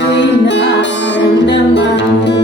Твій на